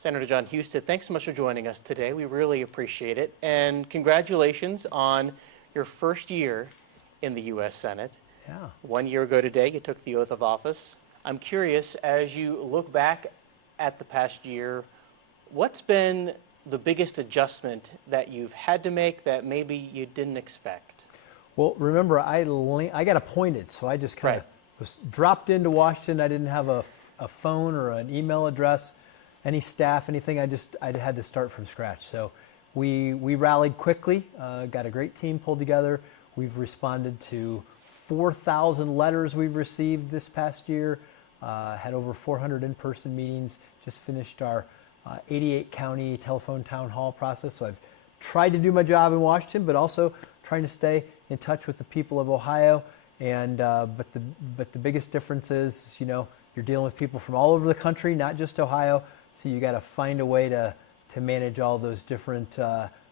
Senator Jon Husted, thanks so much for joining us today. We really appreciate it. And congratulations on your first year in the U.S. Senate. Yeah. 1 year ago today, you took the oath of office. I'm curious, as you look back at the past year, what's been the biggest adjustment that you've had to make that maybe you didn't expect? Well, remember, I got appointed, so I just kind of was dropped into Washington. I didn't have a phone or an email address, any staff, anything. I had to start from scratch. So we rallied quickly, got a great team pulled together. We've responded to 4,000 letters we've received this past year, had over 400 in-person meetings, just finished our 88 county telephone town hall process. So I've tried to do my job in Washington, but also trying to stay in touch with the people of Ohio. And but the biggest difference is, you know, you're dealing with people from all over the country, not just Ohio. So you got to find a way to manage all those different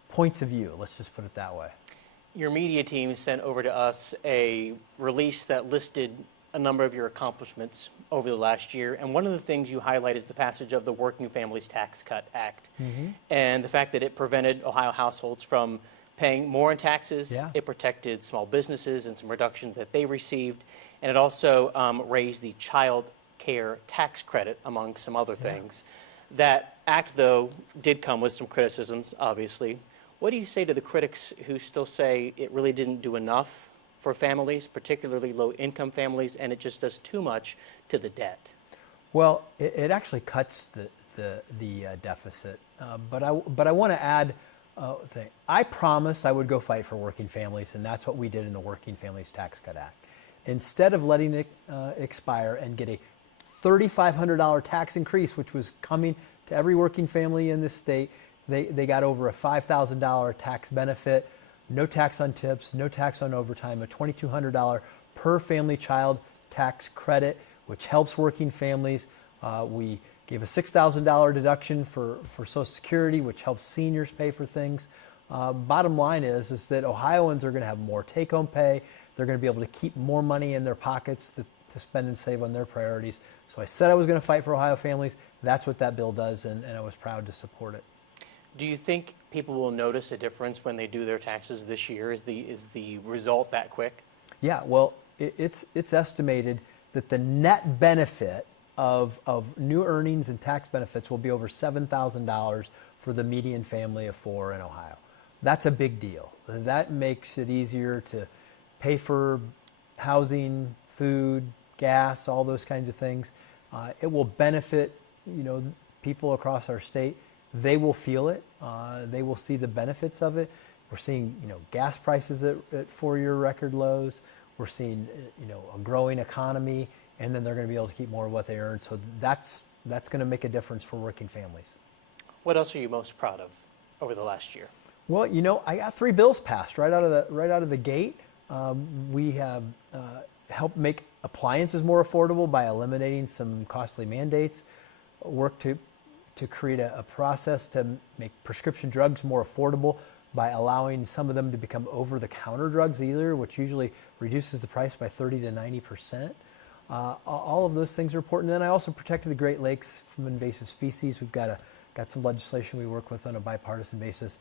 points of view. Let's just put it that way. Your media team sent over to us a release that listed a number of your accomplishments over the last year. And one of the things you highlight is the passage of the Working Families Tax Cut Act, and the fact that it prevented Ohio households from paying more in taxes. Yeah. It protected small businesses and some reductions that they received. And it also raised the child care tax credit, among some other things. That act, though, did come with some criticisms, obviously. What do you say to the critics who still say it really didn't do enough for families, particularly low-income families, and it just does too much to the debt? Well, it actually cuts the deficit. But I want to add a thing. I promised I would go fight for working families, and that's what we did in the Working Families Tax Cut Act. Instead of letting it expire and get a $3,500 tax increase, which was coming to every working family in this state, they got over a $5,000 tax benefit, no tax on tips, no tax on overtime, a $2,200 per family child tax credit, which helps working families. We gave a $6,000 deduction for Social Security, which helps seniors pay for things. Bottom line is that Ohioans are going to have more take-home pay. They're going to be able to keep more money in their pockets to spend and save on their priorities. So I said I was going to fight for Ohio families. That's what that bill does, and I was proud to support it. Do you think people will notice a difference when they do their taxes this year? Is the result that quick? Yeah, well, it's estimated that the net benefit of new earnings and tax benefits will be over $7,000 for the median family of four in Ohio. That's a big deal. That makes it easier to pay for housing, food, gas, all those kinds of things. It will benefit, you know, people across our state. They will feel it. They will see the benefits of it. We're seeing, you know, gas prices at 4-year record lows. We're seeing, you know, a growing economy, and then they're going to be able to keep more of what they earn. So that's going to make a difference for working families. What else are you most proud of over the last year? Well, you know, I got 3 bills passed right out of the gate. We have helped make appliances more affordable by eliminating some costly mandates. Work to create a process to make prescription drugs more affordable by allowing some of them to become over-the-counter drugs either, which usually reduces the price by 30 to 90%. All of those things are important. And then I also protected the Great Lakes from invasive species. We've got some legislation we work with on a bipartisan basis.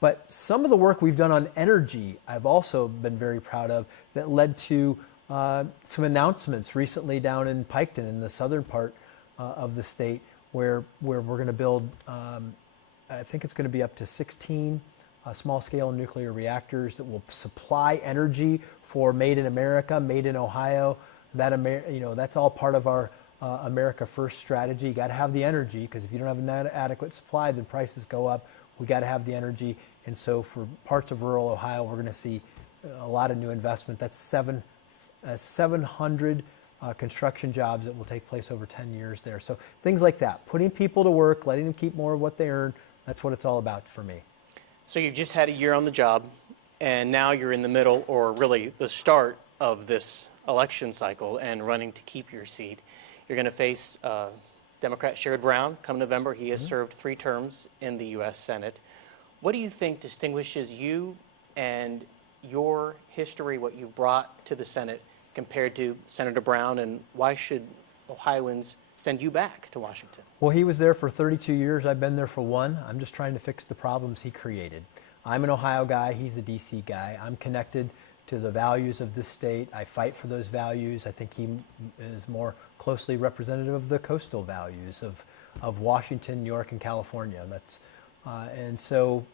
But some of the work we've done on energy, I've also been very proud of, that led to some announcements recently down in Piketon in the southern part of the state, where we're going to build, I think it's going to be up to 16 small-scale nuclear reactors that will supply energy for Made in America, Made in Ohio. You know, that's all part of our America First strategy. You got to have the energy, because if you don't have an adequate supply, then prices go up. We got to have the energy, and so for parts of rural Ohio, we're going to see a lot of new investment. That's 700 construction jobs that will take place over 10 years there. So things like that, putting people to work, letting them keep more of what they earn, that's what it's all about for me. So you've just had a year on the job, and now you're in the middle, or really the start of this election cycle and running to keep your seat. You're going to face Democrat Sherrod Brown come November. He has served 3 terms in the U.S. Senate. What do you think distinguishes you and your history, what you've brought to the Senate, compared to Senator Brown, and why should Ohioans send you back to Washington? Well, he was there for 32 years. I've been there for 1. I'm just trying to fix the problems he created. I'm an Ohio guy. He's a DC guy. I'm connected to the values of this state. I fight for those values. I think he is more closely representative of the coastal values of Washington, New York, and California. And so,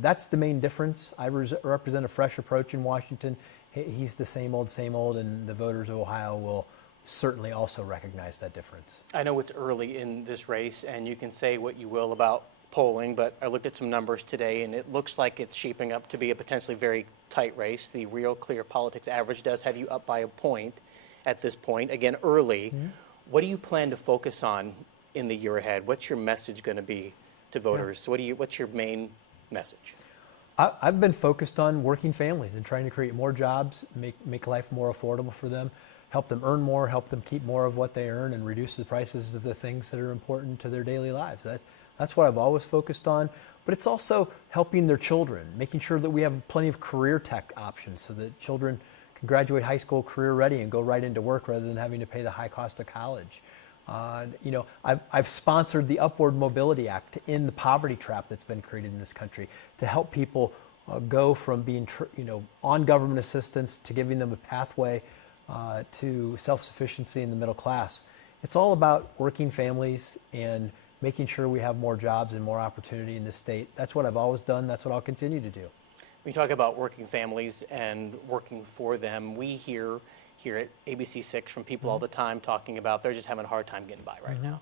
that's the main difference. I represent a fresh approach in Washington. He's the same old, and the voters of Ohio will certainly also recognize that difference. I know it's early in this race, and you can say what you will about polling, but I looked at some numbers today, and it looks like it's shaping up to be a potentially very tight race. The Real Clear Politics average does have you up by a point at this point. Again, early. Mm-hmm. What do you plan to focus on in the year ahead? What's your message going to be to voters? Yeah. What's your main message? I've been focused on working families and trying to create more jobs, make life more affordable for them, help them earn more, help them keep more of what they earn, and reduce the prices of the things that are important to their daily lives. That's what I've always focused on. But it's also helping their children, making sure that we have plenty of career tech options so that children can graduate high school career ready and go right into work rather than having to pay the high cost of college. I've sponsored the Upward Mobility Act to end the poverty trap that's been created in this country, to help people go from being on government assistance to giving them a pathway to self-sufficiency in the middle class. It's all about working families and making sure we have more jobs and more opportunity in this state. That's what I've always done. That's what I'll continue to do. When you talk about working families and working for them, we hear here at WSYX from people all the time talking about they're just having a hard time getting by right now.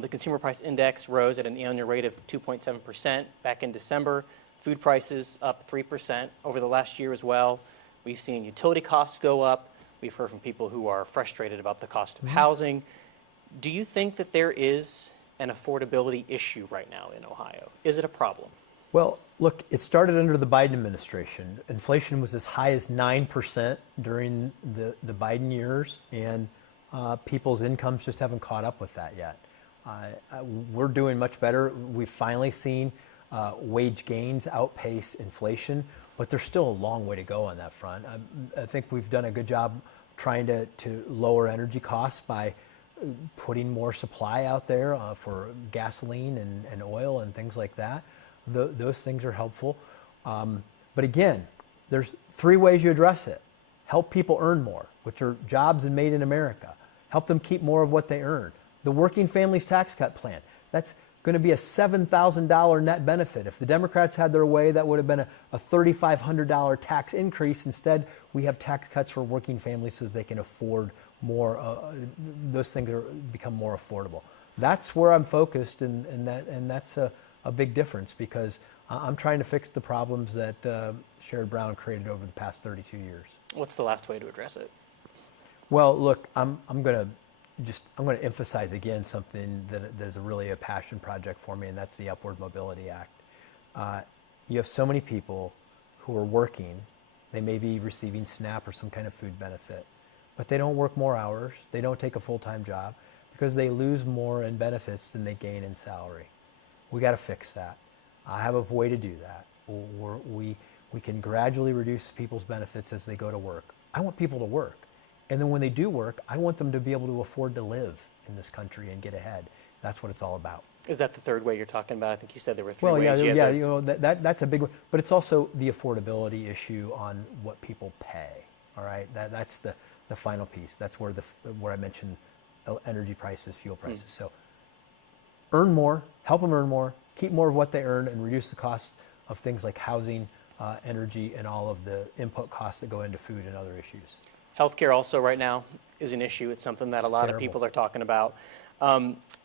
The Consumer Price Index rose at an annual rate of 2.7% back in December. Food prices up 3% over the last year as well. We've seen utility costs go up. We've heard from people who are frustrated about the cost of housing. Do you think that there is an affordability issue right now in Ohio? Is it a problem? Well, look, it started under the Biden administration. Inflation was as high as 9% during the Biden years, and people's incomes just haven't caught up with that yet. We're doing much better. We've finally seen wage gains outpace inflation, but there's still a long way to go on that front. I think we've done a good job trying to lower energy costs by putting more supply out there for gasoline and oil and things like that. Those things are helpful. But again, there's 3 ways you address it. Help people earn more, which are jobs and made in America. Help them keep more of what they earn. The Working Families Tax Cut Plan, that's going to be a $7,000 net benefit. If the Democrats had their way, that would have been a $3,500 tax increase. Instead, we have tax cuts for working families so that they can afford more. Those things become more affordable. That's where I'm focused, and that's a big difference, because I'm trying to fix the problems that Sherrod Brown created over the past 32 years. What's the last way to address it? Well, look, I'm going to emphasize again something that is really a passion project for me, and that's the Upward Mobility Act. You have so many people who are working. They may be receiving SNAP or some kind of food benefit, but they don't work more hours. They don't take a full-time job because they lose more in benefits than they gain in salary. We got to fix that. I have a way to do that. We can gradually reduce people's benefits as they go to work. I want people to work. And then when they do work, I want them to be able to afford to live in this country and get ahead. That's what it's all about. Is that the third way you're talking about? I think you said there were 3 ways. Well, that's a big one. But it's also the affordability issue on what people pay. All right, that's the final piece. That's where I mentioned energy prices, fuel prices. So earn more, help them earn more, keep more of what they earn, and reduce the cost of things like housing, energy, and all of the input costs that go into food and other issues. Healthcare also right now is an issue. It's something that a lot of people are talking about.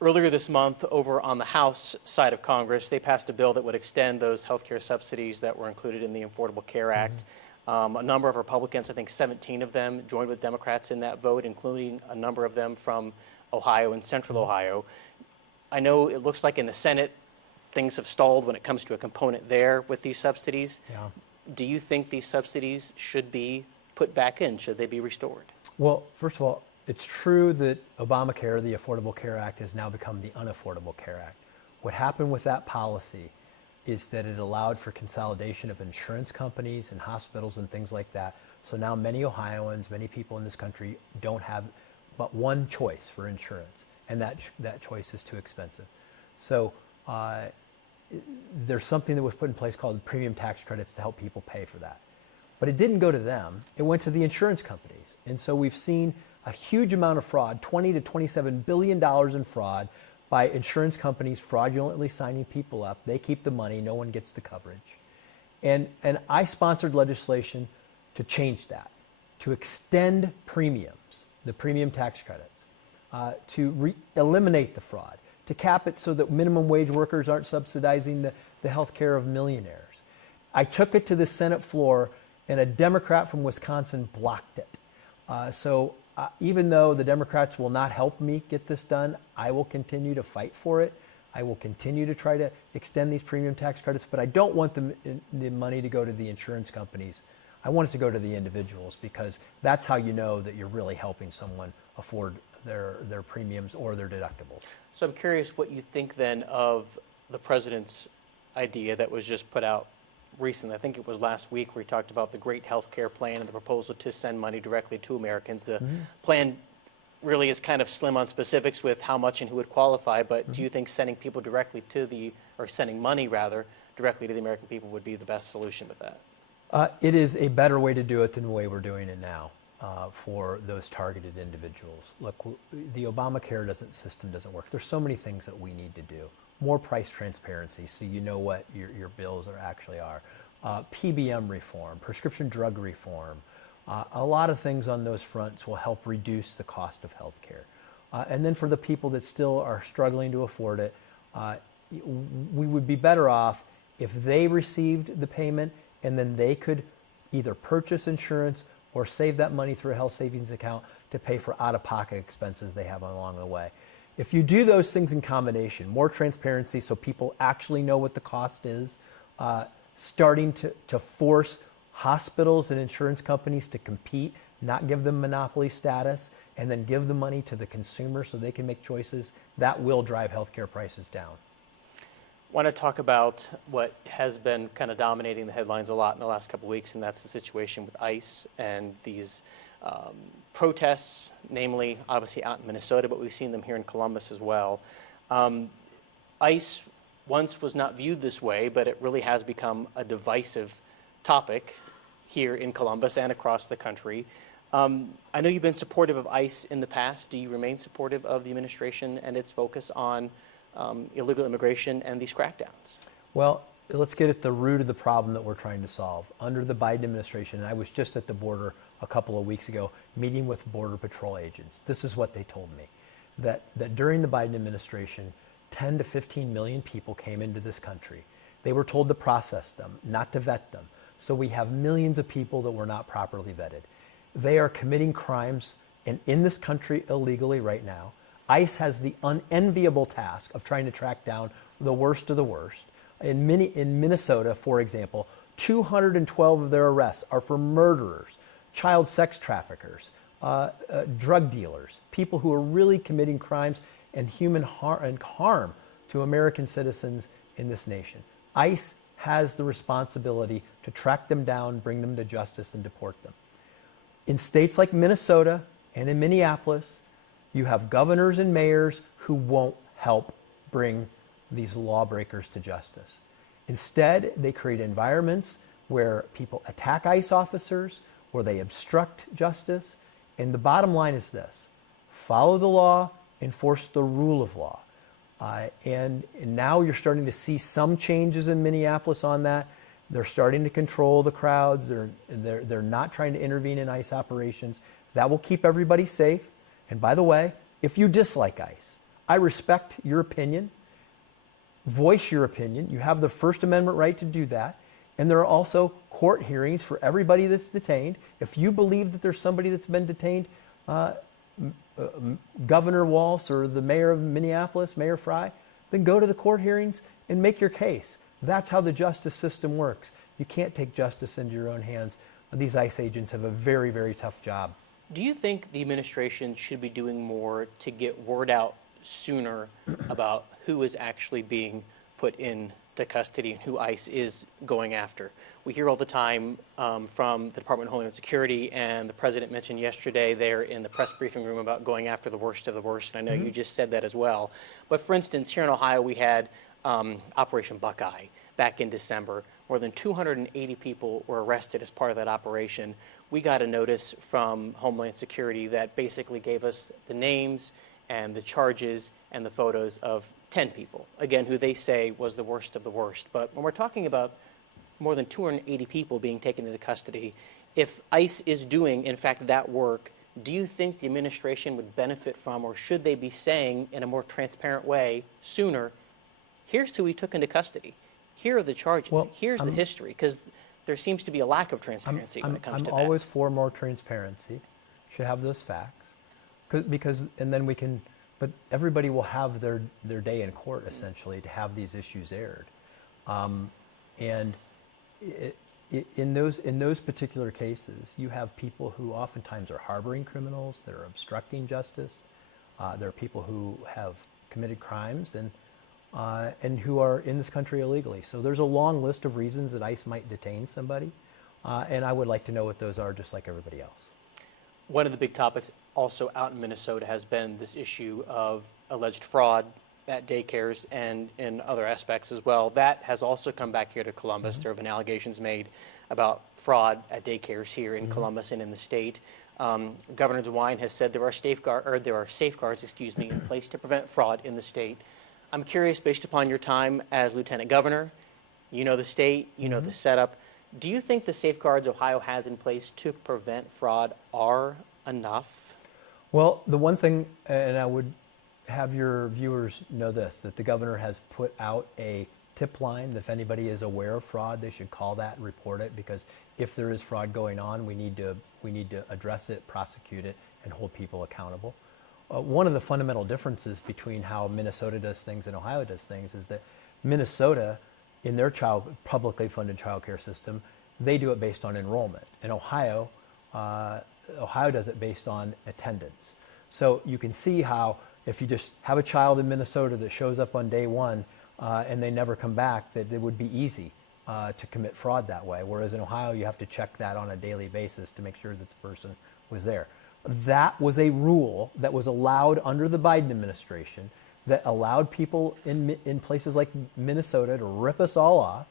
Earlier this month, over on the House side of Congress, they passed a bill that would extend those healthcare subsidies that were included in the Affordable Care Act. A number of Republicans, I think 17 of them, joined with Democrats in that vote, including a number of them from Ohio and Central Ohio. I know it looks like in the Senate, things have stalled when it comes to a component there with these subsidies. Yeah. Do you think these subsidies should be put back in? Should they be restored? Well, first of all, it's true that Obamacare, the Affordable Care Act, has now become the Unaffordable Care Act. What happened with that policy is that it allowed for consolidation of insurance companies and hospitals and things like that. So now many Ohioans, many people in this country don't have but one choice for insurance. and that choice is too expensive. So there's something that was put in place called premium tax credits to help people pay for that. But it didn't go to them. It went to the insurance companies. And so we've seen a huge amount of fraud, $20 to $27 billion in fraud by insurance companies fraudulently signing people up. They keep the money, no one gets the coverage. And I sponsored legislation to change that, to extend premiums, the premium tax credits, to eliminate the fraud, to cap it so that minimum wage workers aren't subsidizing the health care of millionaires. I took it to the Senate floor, and a Democrat from Wisconsin blocked it. So even though the Democrats will not help me get this done, I will continue to fight for it. I will continue to try to extend these premium tax credits, but I don't want the money to go to the insurance companies. I want it to go to the individuals, because that's how you know that you're really helping someone afford their premiums or their deductibles. So I'm curious what you think then of the president's idea that was just put out recently. I think it was last week, where he talked about the great health care plan and the proposal to send money directly to Americans. The plan really is kind of slim on specifics with how much and who would qualify, but do you think sending people directly to or sending money rather, directly to the American people would be the best solution with that? It is a better way to do it than the way we're doing it now for those targeted individuals. Look, the Obamacare system doesn't work. There's so many things that we need to do. More price transparency, so you know what your bills actually are. PBM reform, prescription drug reform. A lot of things on those fronts will help reduce the cost of health care. And then for the people that still are struggling to afford it, we would be better off if they received the payment and then they could either purchase insurance or save that money through a health savings account to pay for out-of-pocket expenses they have along the way. If you do those things in combination, more transparency so people actually know what the cost is, starting to force hospitals and insurance companies to compete, not give them monopoly status, and then give the money to the consumer so they can make choices, that will drive healthcare prices down. I want to talk about what has been kind of dominating the headlines a lot in the last couple of weeks, and that's the situation with ICE and these protests, namely obviously out in Minnesota, but we've seen them here in Columbus as well. ICE once was not viewed this way, but it really has become a divisive topic here in Columbus and across the country. I know you've been supportive of ICE in the past. Do you remain supportive of the administration and its focus on illegal immigration and these crackdowns? Well, let's get at the root of the problem that we're trying to solve. Under the Biden administration, and I was just at the border a couple of weeks ago meeting with Border Patrol agents. This is what they told me, that during the Biden administration, 10 to 15 million people came into this country. They were told to process them, not to vet them. So we have millions of people that were not properly vetted. They are committing crimes in this country illegally right now. ICE has the unenviable task of trying to track down the worst of the worst. In Minnesota, for example, 212 of their arrests are for murderers, child sex traffickers, drug dealers, people who are really committing crimes and human harm to American citizens in this nation. ICE has the responsibility to track them down, bring them to justice, and deport them. In states like Minnesota and in Minneapolis, you have governors and mayors who won't help bring these lawbreakers to justice. Instead, they create environments where people attack ICE officers, where they obstruct justice. And the bottom line is this: follow the law, enforce the rule of law. And now you're starting to see some changes in Minneapolis on that. They're starting to control the crowds. They're not trying to intervene in ICE operations. That will keep everybody safe. And by the way, if you dislike ICE, I respect your opinion. Voice your opinion. You have the First Amendment right to do that. And there are also court hearings for everybody that's detained. If you believe that there's somebody that's been detained, Governor Walz or the mayor of Minneapolis, Mayor Frey, then go to the court hearings and make your case. That's how the justice system works. You can't take justice into your own hands. These ICE agents have a very, very tough job. Do you think the administration should be doing more to get word out sooner about who is actually being put into custody and who ICE is going after. We hear all the time from the Department of Homeland Security, and the President mentioned yesterday there in the press briefing room about going after the worst of the worst, and I know you just said that as well. But for instance, here in Ohio, we had Operation Buckeye back in December. More than 280 people were arrested as part of that operation. We got a notice from Homeland Security that basically gave us the names and the charges and the photos of 10 people, again, who they say was the worst of the worst. But when we're talking about more than 280 people being taken into custody, if ICE is doing, in fact, that work, do you think the administration would benefit from, or should they be saying in a more transparent way sooner, here's who we took into custody, here are the charges, here's the history, because there seems to be a lack of transparency when it comes to that. I'm always for more transparency. Should have those facts, because and then we can. But everybody will have their day in court essentially to have these issues aired, and in those particular cases, you have people who oftentimes are harboring criminals, that are obstructing justice. There are people who have committed crimes and who are in this country illegally. So there's a long list of reasons that ICE might detain somebody, and I would like to know what those are, just like everybody else. One of the big topics also out in Minnesota has been this issue of alleged fraud at daycares and in other aspects as well. That has also come back here to Columbus. There have been allegations made about fraud at daycares here in Columbus and in the state. Governor DeWine has said there are safeguards, in place to prevent fraud in the state. I'm curious, based upon your time as Lieutenant Governor, you know the state, you know the setup. Do you think the safeguards Ohio has in place to prevent fraud are enough? Well, the one thing, and I would have your viewers know this, that the governor has put out a tip line that if anybody is aware of fraud, they should call that and report it, because if there is fraud going on, we need to address it, prosecute it, and hold people accountable. One of the fundamental differences between how Minnesota does things and Ohio does things is that Minnesota, in their publicly funded child care system, they do it based on enrollment. In Ohio, Ohio does it based on attendance. So you can see how if you just have a child in Minnesota that shows up on day one and they never come back, that it would be easy to commit fraud that way. Whereas in Ohio, you have to check that on a daily basis to make sure that the person was there. That was a rule that was allowed under the Biden administration that allowed people in places like Minnesota to rip us all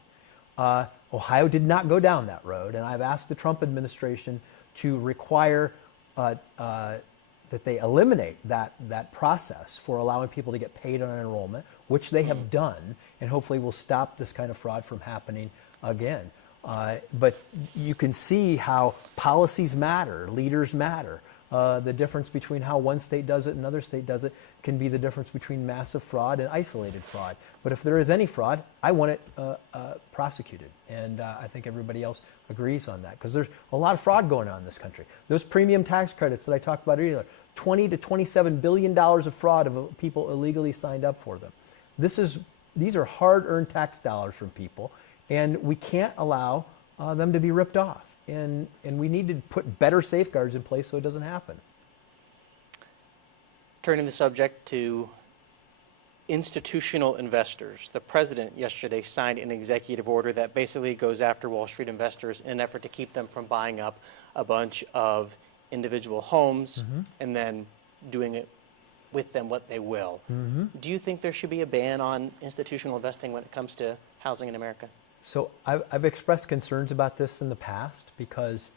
off. Ohio did not go down that road, and I've asked the Trump administration to require that they eliminate that process for allowing people to get paid on enrollment, which they have done, and hopefully will stop this kind of fraud from happening again. But you can see how policies matter, leaders matter. The difference between how one state does it and another state does it can be the difference between massive fraud and isolated fraud. But if there is any fraud, I want it prosecuted. And I think everybody else agrees on that, because there's a lot of fraud going on in this country. Those premium tax credits that I talked about earlier, $20 to $27 billion of fraud of people illegally signed up for them. These are hard-earned tax dollars from people, and we can't allow them to be ripped off. And we need to put better safeguards in place so it doesn't happen. Turning the subject to institutional investors. The president yesterday signed an executive order that basically goes after Wall Street investors in an effort to keep them from buying up a bunch of individual homes and then doing it with them what they will. Do you think there should be a ban on institutional investing when it comes to housing in America? So I've expressed concerns about this in the past, because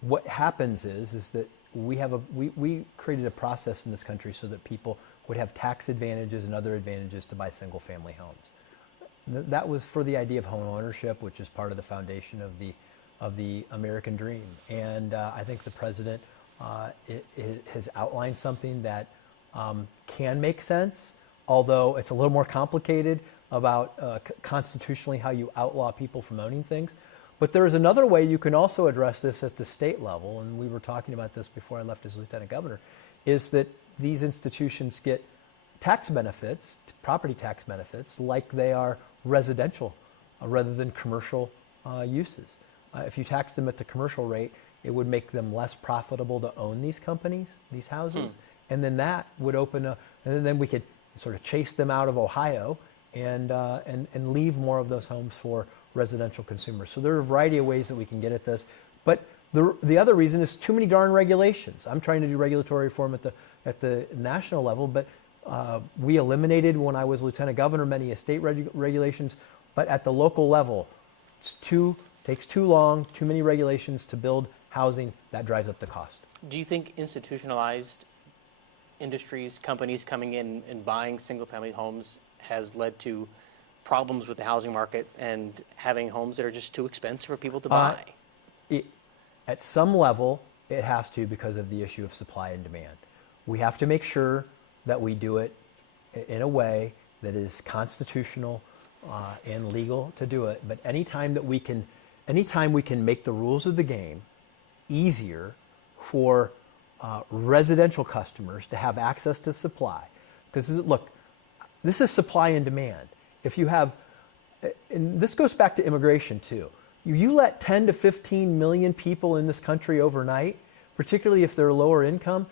what happens is that we created a process in this country so that people would have tax advantages and other advantages to buy single-family homes. That was for the idea of home ownership, which is part of the foundation of the American dream. And I think the president has outlined something that can make sense, although it's a little more complicated about constitutionally how you outlaw people from owning things. But there is another way you can also address this at the state level, and we were talking about this before I left as lieutenant governor, is that these institutions get tax benefits, property tax benefits, like they are residential rather than commercial uses. If you tax them at the commercial rate, it would make them less profitable to own these companies, these houses, and then that would open and then we could sort of chase them out of Ohio and leave more of those homes for residential consumers. So there are a variety of ways that we can get at this. But the other reason is too many darn regulations. I'm trying to do regulatory reform at the national level, but we eliminated, when I was lieutenant governor, many state regulations. But at the local level, takes too long, too many regulations to build housing. That drives up the cost. Do you think institutionalized industries, companies coming in and buying single-family homes has led to problems with the housing market and having homes that are just too expensive for people to buy? At some level, it has to, because of the issue of supply and demand. We have to make sure that we do it in a way that is constitutional and legal to do it. But anytime we can make the rules of the game easier for residential customers to have access to supply, because look, this is supply and demand. If you have, and this goes back to immigration too. You let 10 to 15 million people in this country overnight, particularly if they're lower income,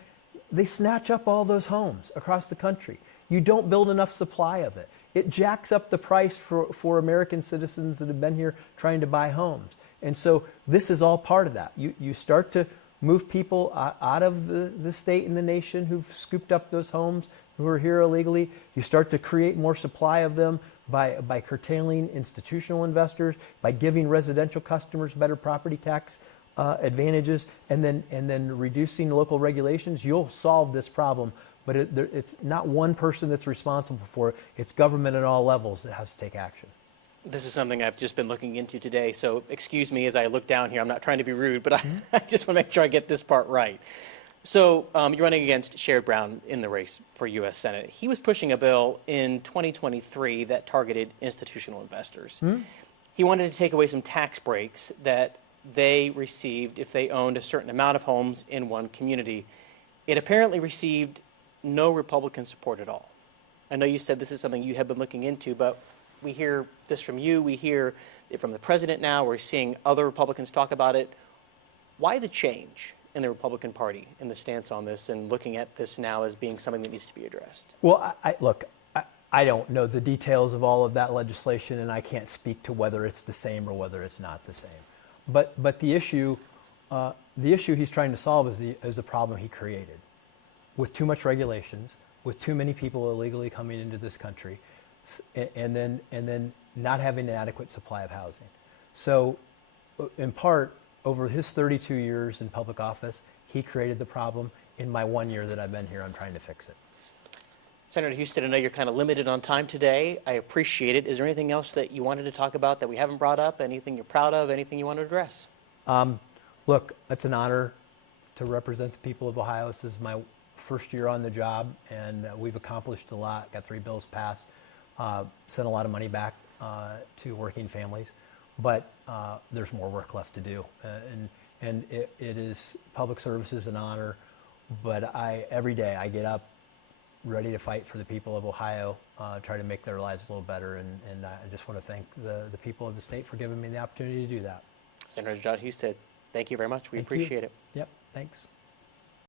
they snatch up all those homes across the country. You don't build enough supply of it. It jacks up the price for American citizens that have been here trying to buy homes. And so this is all part of that. You start to move people out of the state and the nation who've scooped up those homes, who are here illegally. You start to create more supply of them by curtailing institutional investors, by giving residential customers better property tax advantages, and then reducing local regulations. You'll solve this problem, but it's not one person that's responsible for it. It's government at all levels that has to take action. This is something I've just been looking into today, so excuse me as I look down here. I'm not trying to be rude, but I just want to make sure I get this part right. So you're running against Sherrod Brown in the race for U.S. Senate. He was pushing a bill in 2023 that targeted institutional investors. He wanted to take away some tax breaks that they received if they owned a certain amount of homes in one community. It apparently received no Republican support at all. I know you said this is something you have been looking into, but we hear this from you, we hear it from the president now, we're seeing other Republicans talk about it. Why the change in the Republican Party in the stance on this and looking at this now as being something that needs to be addressed? Well, I don't know the details of all of that legislation, and I can't speak to whether it's the same or whether it's not the same. But the issue he's trying to solve is the problem he created, with too much regulations, with too many people illegally coming into this country, and then not having an adequate supply of housing. So, in part, over his 32 years in public office, he created the problem. In my 1 year that I've been here, I'm trying to fix it. Senator Husted, I know you're kind of limited on time today. I appreciate it. Is there anything else that you wanted to talk about that we haven't brought up? Anything you're proud of? Anything you want to address? Look, it's an honor to represent the people of Ohio. This is my first year on the job, and we've accomplished a lot. Got 3 bills passed, sent a lot of money back to working families, but there's more work left to do. And it is, public service is an honor, but every day I get up ready to fight for the people of Ohio, try to make their lives a little better, and I just want to thank the people of the state for giving me the opportunity to do that. Senator Jon Husted, thank you very much. We appreciate it. Yep, thanks.